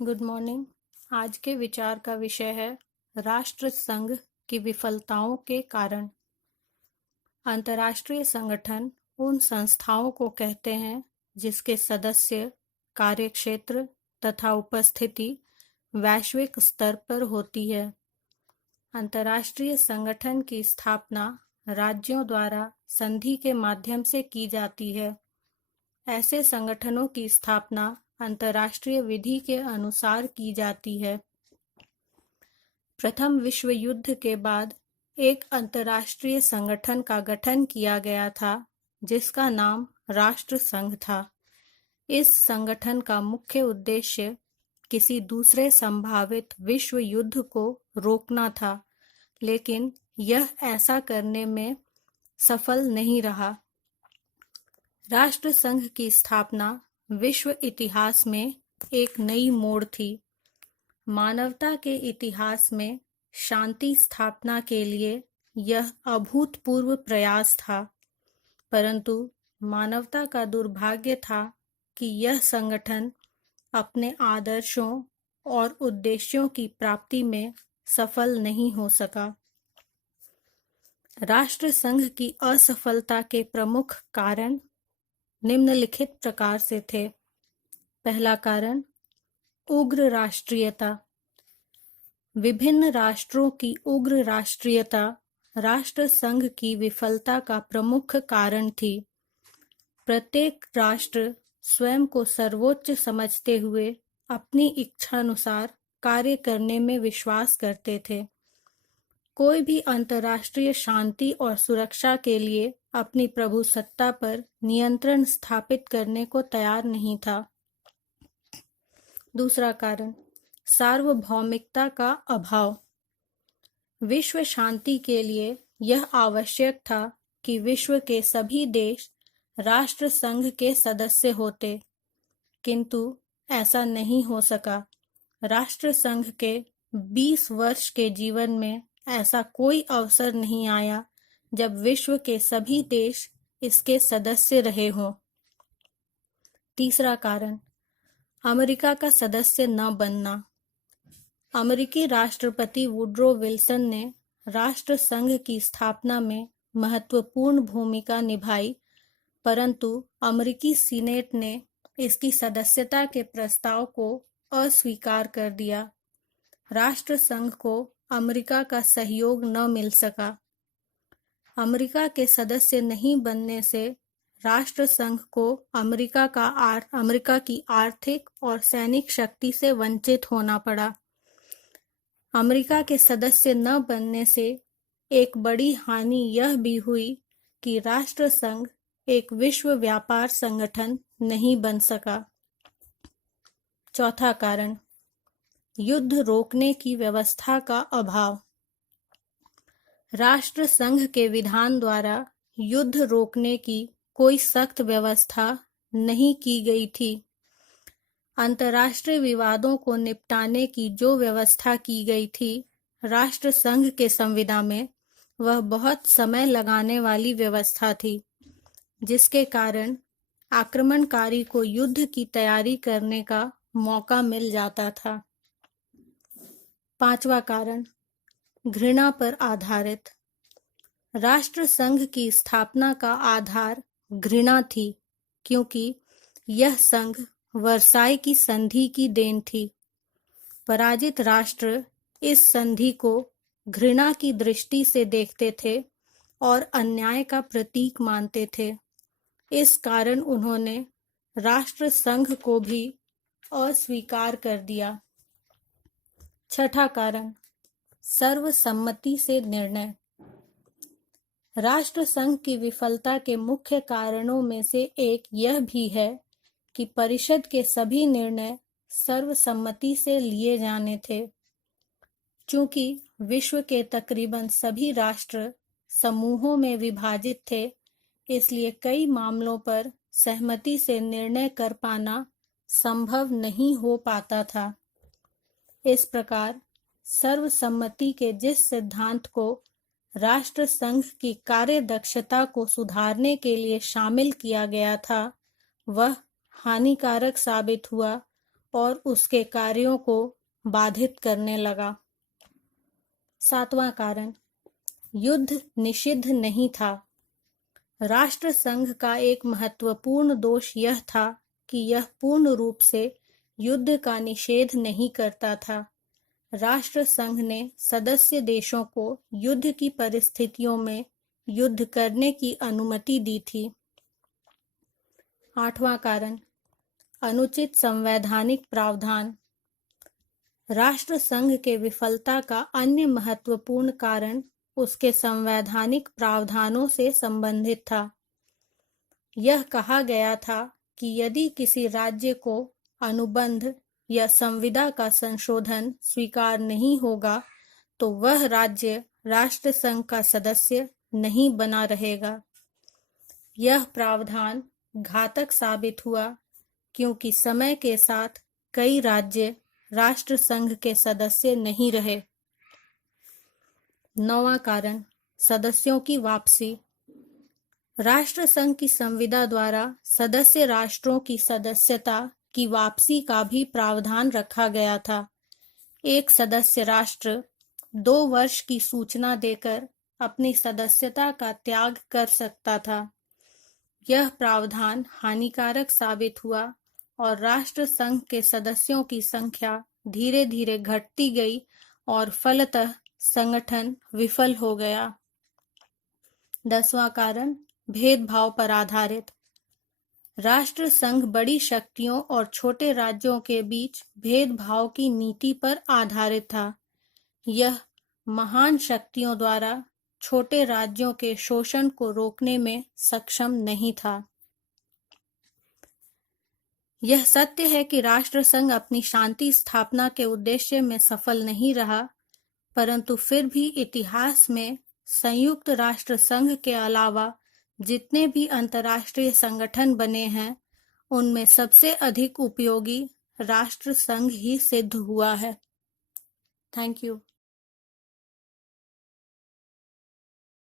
Good morning. आज के विचार का विषय है राष्ट्र संघ की विफलताओं के कारण। अंतर्राष्ट्रीय संगठन उन संस्थाओं को कहते हैं जिसके सदस्य, कार्यक्षेत्र तथा उपस्थिति वैश्विक स्तर पर होती है। अंतर्राष्ट्रीय संगठन की स्थापना राज्यों द्वारा संधि के माध्यम से की जाती है। ऐसे संगठनों की स्थापना अंतर्राष्ट्रीय विधि के अनुसार की जाती है। प्रथम विश्व युद्ध के बाद एक अंतर्राष्ट्रीय संगठन का गठन किया गया था जिसका नाम राष्ट्र संघ था। इस संगठन का मुख्य उद्देश्य किसी दूसरे संभावित विश्व युद्ध को रोकना था, लेकिन यह ऐसा करने में सफल नहीं रहा। राष्ट्र संघ की स्थापना विश्व इतिहास में एक नई मोड़ थी। मानवता के इतिहास में शांति स्थापना के लिए यह अभूतपूर्व प्रयास था, परंतु मानवता का दुर्भाग्य था कि यह संगठन अपने आदर्शों और उद्देश्यों की प्राप्ति में सफल नहीं हो सका। राष्ट्र संघ की असफलता के प्रमुख कारण निम्नलिखित प्रकार से थे। पहला कारण, उग्र राष्ट्रीयता। विभिन्न राष्ट्रों की उग्र राष्ट्रीयता राष्ट्र संघ की विफलता का प्रमुख कारण थी। प्रत्येक राष्ट्र स्वयं को सर्वोच्च समझते हुए अपनी इच्छानुसार कार्य करने में विश्वास करते थे। कोई भी अंतर्राष्ट्रीय शांति और सुरक्षा के लिए अपनी प्रभुसत्ता पर नियंत्रण स्थापित करने को तैयार नहीं था। दूसरा कारण, सार्वभौमिकता का अभाव। विश्व शांति के लिए यह आवश्यक था कि विश्व के सभी देश राष्ट्र संघ के सदस्य होते, किंतु ऐसा नहीं हो सका। राष्ट्र संघ के 20 वर्ष के जीवन में ऐसा कोई अवसर नहीं आया जब विश्व के सभी देश इसके सदस्य रहे हों। तीसरा कारण, अमेरिका का सदस्य न बनना। अमेरिकी राष्ट्रपति वुड्रो विल्सन ने राष्ट्र संघ की स्थापना में महत्वपूर्ण भूमिका निभाई, परंतु अमेरिकी सीनेट ने इसकी सदस्यता के प्रस्ताव को अस्वीकार कर दिया। राष्ट्र संघ को अमेरिका का सहयोग न मिल सका। अमेरिका के सदस्य नहीं बनने से राष्ट्र संघ को अमेरिका की आर्थिक और सैनिक शक्ति से वंचित होना पड़ा। अमेरिका के सदस्य न बनने से एक बड़ी हानि यह भी हुई कि राष्ट्र संघ एक विश्व व्यापार संगठन नहीं बन सका। चौथा कारण, युद्ध रोकने की व्यवस्था का अभाव। राष्ट्र संघ के विधान द्वारा युद्ध रोकने की कोई सख्त व्यवस्था नहीं की गई थी। अंतर्राष्ट्रीय विवादों को निपटाने की जो व्यवस्था की गई थी राष्ट्र संघ के संविदा में, वह बहुत समय लगाने वाली व्यवस्था थी, जिसके कारण आक्रमणकारी को युद्ध की तैयारी करने का मौका मिल जाता था। पांचवा कारण, घृणा पर आधारित। राष्ट्र संघ की स्थापना का आधार घृणा थी, क्योंकि यह संघ वर्साई की संधि की देन थी। पराजित राष्ट्र इस संधि को घृणा की दृष्टि से देखते थे और अन्याय का प्रतीक मानते थे। इस कारण उन्होंने राष्ट्र संघ को भी अस्वीकार कर दिया। छठा कारण, सर्वसम्मति से निर्णय। राष्ट्र संघ की विफलता के मुख्य कारणों में से एक यह भी है कि परिषद के सभी निर्णय सर्वसम्मति से लिए जाने थे। चूंकि विश्व के तकरीबन सभी राष्ट्र समूहों में विभाजित थे, इसलिए कई मामलों पर सहमति से निर्णय कर पाना संभव नहीं हो पाता था। इस प्रकार सर्वसम्मति के जिस सिद्धांत को राष्ट्र संघ की कार्यदक्षता को सुधारने के लिए शामिल किया गया था, वह हानिकारक साबित हुआ और उसके कार्यों को बाधित करने लगा। 7वां कारण, युद्ध निषिद्ध नहीं था। राष्ट्र संघ का एक महत्वपूर्ण दोष यह था कि यह पूर्ण रूप से युद्ध का निषेध नहीं करता था। राष्ट्र संघ ने सदस्य देशों को युद्ध की परिस्थितियों में युद्ध करने की अनुमति दी थी। 8वां कारण, अनुचित संवैधानिक प्रावधान। राष्ट्र संघ के विफलता का अन्य महत्वपूर्ण कारण उसके संवैधानिक प्रावधानों से संबंधित था। यह कहा गया था कि यदि किसी राज्य को अनुबंध या संविदा का संशोधन स्वीकार नहीं होगा तो वह राज्य राष्ट्र संघ का सदस्य नहीं बना रहेगा। यह प्रावधान घातक साबित हुआ क्योंकि समय के साथ कई राज्य राष्ट्र संघ के सदस्य नहीं रहे। 9वां कारण, सदस्यों की वापसी। राष्ट्र संघ की संविदा द्वारा सदस्य राष्ट्रों की सदस्यता की वापसी का भी प्रावधान रखा गया था। एक सदस्य राष्ट्र 2 वर्ष की सूचना देकर अपनी सदस्यता का त्याग कर सकता था। यह प्रावधान हानिकारक साबित हुआ और राष्ट्र संघ के सदस्यों की संख्या धीरे धीरे घटती गई और फलतः संगठन विफल हो गया। 10वां कारण, भेदभाव पर आधारित। राष्ट्र संघ बड़ी शक्तियों और छोटे राज्यों के बीच भेदभाव की नीति पर आधारित था। यह महान शक्तियों द्वारा छोटे राज्यों के शोषण को रोकने में सक्षम नहीं था। यह सत्य है कि राष्ट्र संघ अपनी शांति स्थापना के उद्देश्य में सफल नहीं रहा, परंतु फिर भी इतिहास में संयुक्त राष्ट्र संघ के अलावा जितने भी अंतर्राष्ट्रीय संगठन बने हैं उनमें सबसे अधिक उपयोगी राष्ट्र संघ ही सिद्ध हुआ है। Thank you.